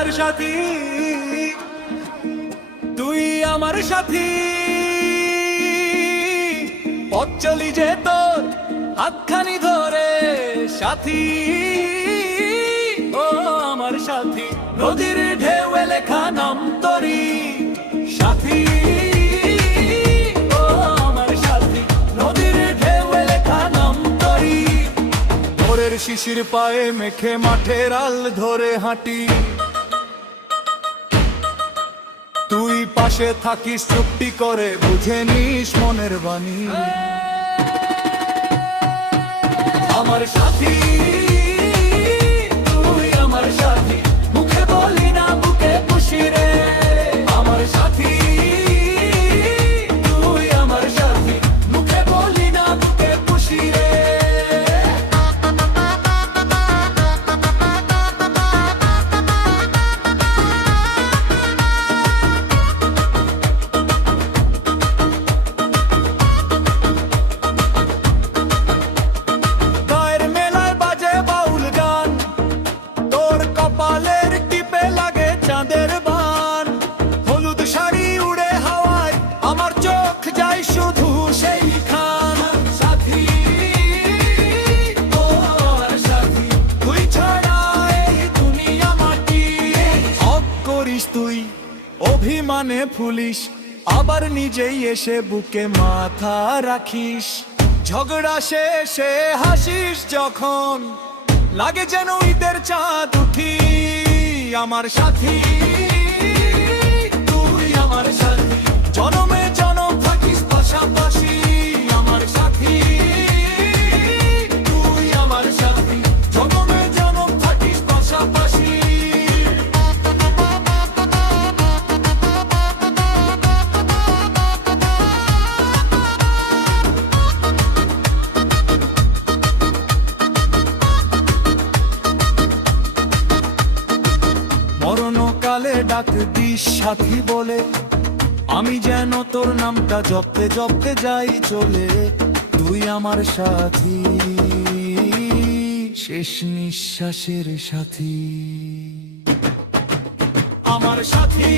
আমার সাথী, তুই আমার সাথী। পথ চলি যে তোর হাতখানি ধরে সাথী, ও আমার সাথী। নদীর ঢেউ লেখা নাম তোরি সাথী, ও আমার সাথী। নদীর ঢেউ লেখা নাম তোরি। ভোরের শিশির পায়ে মেখে মাঠের আল ধরে হাঁটি, তুই পাশে থাকিস চুপটি করে, বুঝে নিস মনের বাণী। আমার সাথী, তুই আমার সাথী, মুখে বলি না বুকে খুশি রে। আমার সাথী, তুই আমার সাথী, মুখে বলি না বুকে খুশি রে। কপালের টিপে লাগে চাঁদের বান, হলুদ শাড়ি উড়ে হাওয়ায়, আমার চোখ যায় শুধু সেই খান। সাথী, ও আমার সাথী, তুই ছাড়া এই দুনিয়া মাটি। হক করিস তুই, অভিমানে ফুলিস, আবার নিজেই এসে বুকে মাথা রাখিস। ঝগড়া শেষে হাসিস যখন, লাগে যেন ঈদের চাঁদ উঠি। আমার সাথী, তুই আমার সাথী, জনমে জনম থাকিস পাশাপাশি। আমার সাথী, তুই আমার সাথী, জনমে জনম থাকিস পাশাপাশি। মরণকালে ডাক দিস সাথী বলে, আমি যেন তোর নামটা জপতে জপতে যাই চলে। তুই আমার সাথী, শেষ নিঃশ্বাসের সাথী। আমার সাথী।